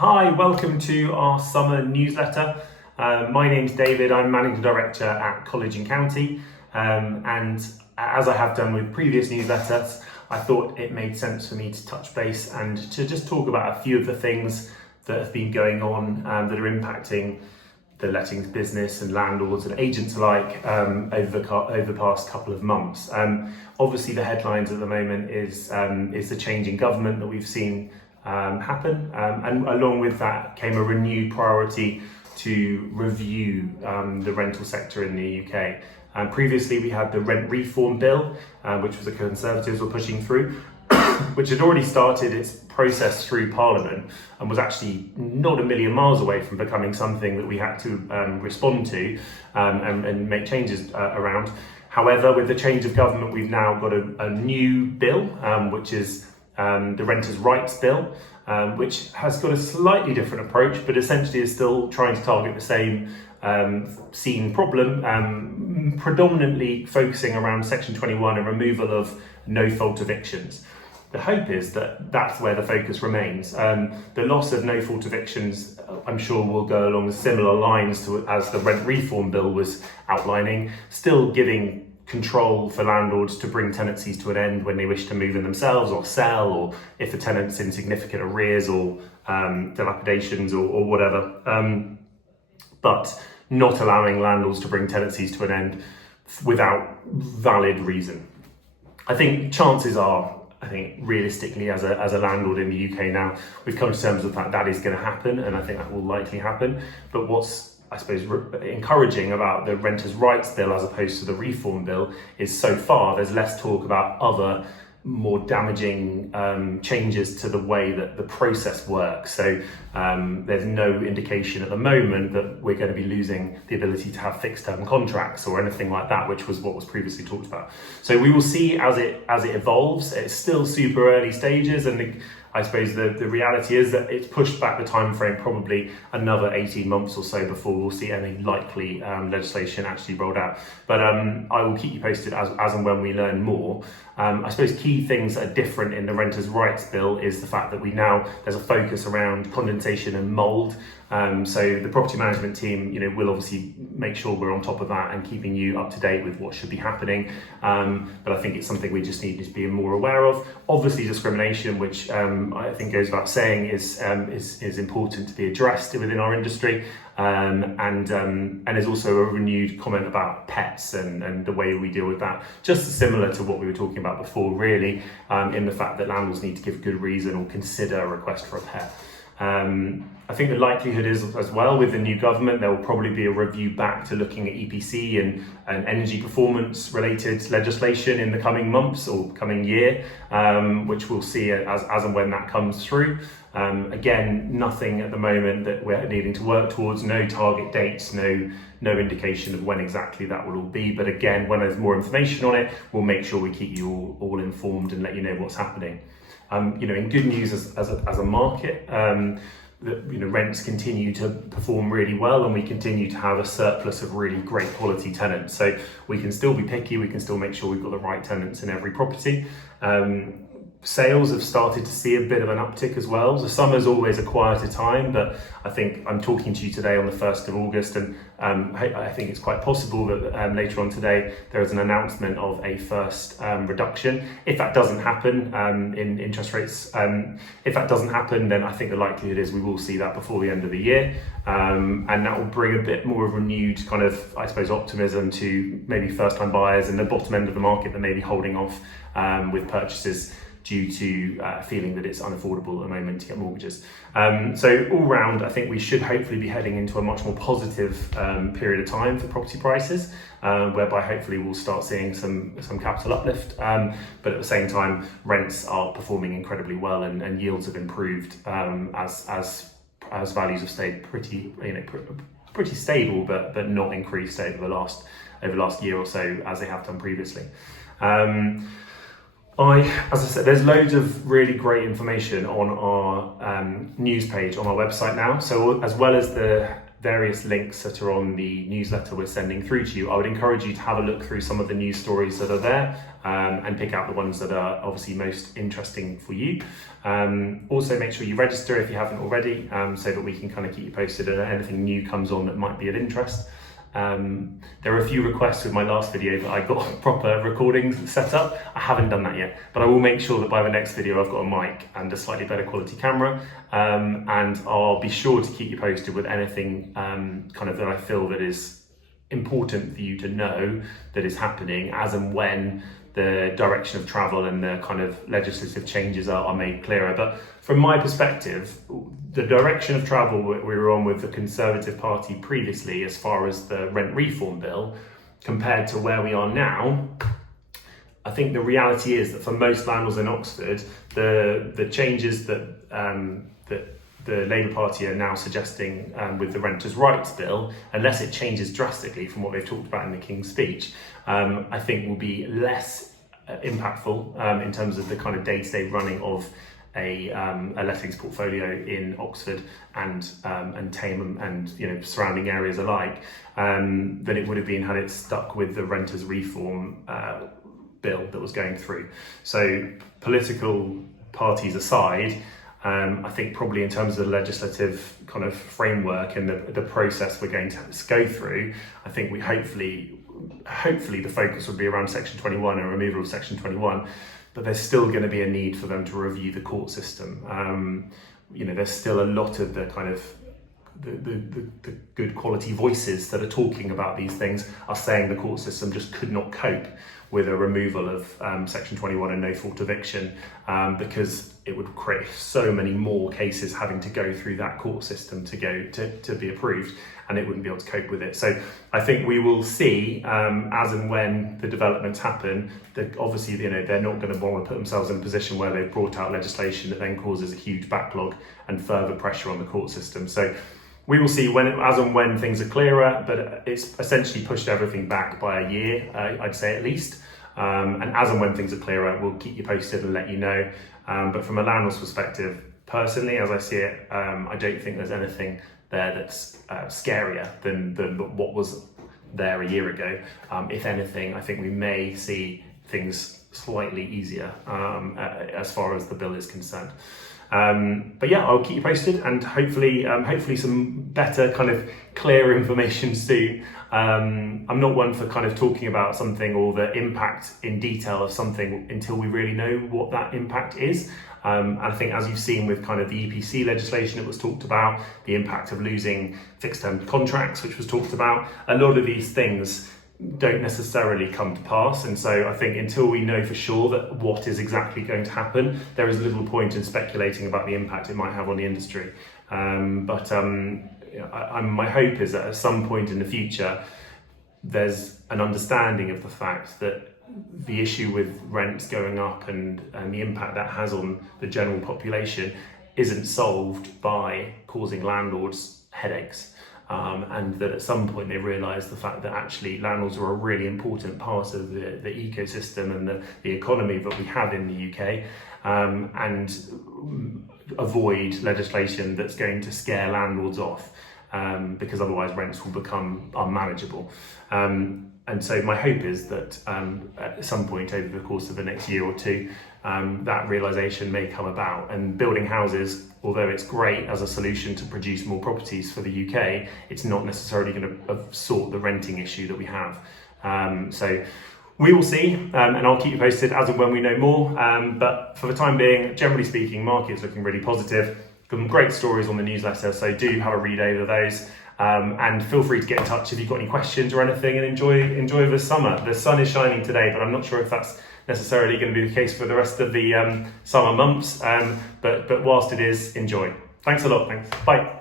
Hi, welcome to our summer newsletter. My name's David, I'm Managing Director at College and County, and as I have done with previous newsletters, I thought it made sense for me to touch base and to just talk about a few of the things that have been going on that are impacting the lettings business and landlords and agents alike over the past couple of months. Obviously, the headlines at the moment is the change in government that we've seen happen, and along with that came a renewed priority to review the rental sector in the UK. Previously, we had the rent reform bill, which was the Conservatives were pushing through, which had already started its process through Parliament and was actually not a million miles away from becoming something that we had to respond to and make changes around. However, with the change of government, we've now got a new bill, which is the Renters' Rights Bill, which has got a slightly different approach, but essentially is still trying to target the same seen problem, predominantly focusing around Section 21 and removal of no-fault evictions. The hope is that that's where the focus remains. The loss of no-fault evictions, I'm sure, will go along similar lines to as the rent reform bill was outlining, still giving control for landlords to bring tenancies to an end when they wish to move in themselves or sell, or if a tenant's in significant arrears or dilapidations or whatever, but not allowing landlords to bring tenancies to an end without valid reason. I think chances are, realistically, as a landlord in the UK now, we've come to terms with that is going to happen, and I think that will likely happen. But what's, I suppose, encouraging about the Renters' Rights Bill as opposed to the Reform Bill is so far there's less talk about other more damaging changes to the way that the process works. So there's no indication at the moment that we're going to be losing the ability to have fixed term contracts or anything like that, which was what was previously talked about. So we will see as it evolves. It's still super early stages, and I suppose the reality is that it's pushed back the time frame probably another 18 months or so before we'll see any likely legislation actually rolled out. But I will keep you posted as and when we learn more. I suppose key things that are different in the Renters' Rights Bill is the fact that there's a focus around condensation and mould. So the property management team, will obviously make sure we're on top of that and keeping you up to date with what should be happening. But I think it's something we just need to be more aware of. Obviously, discrimination, which I think goes without saying, is important to be addressed within our industry. And there's also a renewed comment about pets and the way we deal with that, just similar to what we were talking about before, really, in the fact that landlords need to give good reason or consider a request for a pet. I think the likelihood is as well with the new government, there will probably be a review back to looking at EPC and energy performance related legislation in the coming months or coming year, which we'll see as and when that comes through. Again, nothing at the moment that we're needing to work towards, no target dates, no indication of when exactly that will all be. But again, when there's more information on it, we'll make sure we keep you all informed and let you know what's happening. In good news as a market, rents continue to perform really well, and we continue to have a surplus of really great quality tenants. So we can still be picky, we can still make sure we've got the right tenants in every property. Sales have started to see a bit of an uptick as well. So summer's always a quieter time, but I think I'm talking to you today on the 1st of August, and I think it's quite possible that later on today there is an announcement of a first reduction. If that doesn't happen in interest rates, if that doesn't happen, then I think the likelihood is we will see that before the end of the year, and that will bring a bit more of renewed kind of, I suppose, optimism to maybe first-time buyers and the bottom end of the market that may be holding off with purchases due to feeling that it's unaffordable at the moment to get mortgages. So all round, I think we should hopefully be heading into a much more positive period of time for property prices, whereby hopefully we'll start seeing some capital uplift. But at the same time, rents are performing incredibly well, and yields have improved as values have stayed pretty stable, but not increased over the last year or so as they have done previously. As I said, there's loads of really great information on our news page on our website now. So as well as the various links that are on the newsletter we're sending through to you. I would encourage you to have a look through some of the news stories that are there and pick out the ones that are obviously most interesting for you. Also make sure you register if you haven't already, so that we can kind of keep you posted if anything new comes on that might be of interest. There are a few requests with my last video that I got proper recordings set up. I haven't done that yet, but I will make sure that by the next video I've got a mic and a slightly better quality camera, and I'll be sure to keep you posted with anything kind of that I feel that is important for you to know that is happening as and when the direction of travel and the kind of legislative changes are made clearer. But from my perspective, the direction of travel we were on with the Conservative Party previously as far as the rent reform bill compared to where we are now, I think the reality is that for most landlords in Oxford, the changes that the Labour Party are now suggesting with the Renters' Rights Bill, unless it changes drastically from what they've talked about in the King's Speech, I think will be less impactful in terms of the kind of day-to-day running of a lettings portfolio in Oxford and Tame and surrounding areas alike than it would have been had it stuck with the Renters' Reform bill that was going through. So political parties aside, I think probably in terms of the legislative kind of framework and the process we're going to go through, I think we hopefully the focus would be around Section 21 and removal of Section 21, but there's still going to be a need for them to review the court system. There's still a lot of the kind of the good quality voices that are talking about these things are saying the court system just could not cope with a removal of Section 21 and no fault eviction, because it would create so many more cases having to go through that court system to be approved, and it wouldn't be able to cope with it. So I think we will see as and when the developments happen that obviously they're not going to want to put themselves in a position where they've brought out legislation that then causes a huge backlog and further pressure on the court system. So we will see as and when things are clearer, but it's essentially pushed everything back by a year, I'd say at least. And as and when things are clearer, we'll keep you posted and let you know. But from a landlord's perspective, personally, as I see it, I don't think there's anything there that's scarier than what was there a year ago. If anything, I think we may see things slightly easier as far as the bill is concerned. But yeah, I'll keep you posted, and hopefully some better kind of clear information soon. I'm not one for kind of talking about something or the impact in detail of something until we really know what that impact is. And I think as you've seen with kind of the EPC legislation that was talked about, the impact of losing fixed term contracts, which was talked about, a lot of these things don't necessarily come to pass, and so I think until we know for sure that what is exactly going to happen, there is little point in speculating about the impact it might have on the industry. My hope is that at some point in the future there's an understanding of the fact that the issue with rents going up and the impact that has on the general population isn't solved by causing landlords headaches. And that at some point they realise the fact that actually landlords are a really important part of the ecosystem and the economy that we have in the UK, and avoid legislation that's going to scare landlords off, because otherwise rents will become unmanageable. And so my hope is that at some point over the course of the next year or two, that realisation may come about, and building houses, although it's great as a solution to produce more properties for the UK, it's not necessarily going to sort the renting issue that we have. So we will see, and I'll keep you posted as and when we know more. But for the time being, generally speaking, market's looking really positive. Some great stories on the newsletter, so do have a read over those. And feel free to get in touch if you've got any questions or anything, and enjoy the summer. The sun is shining today, but I'm not sure if that's necessarily going to be the case for the rest of the summer months. But whilst it is, enjoy. Thanks a lot. Thanks. Bye.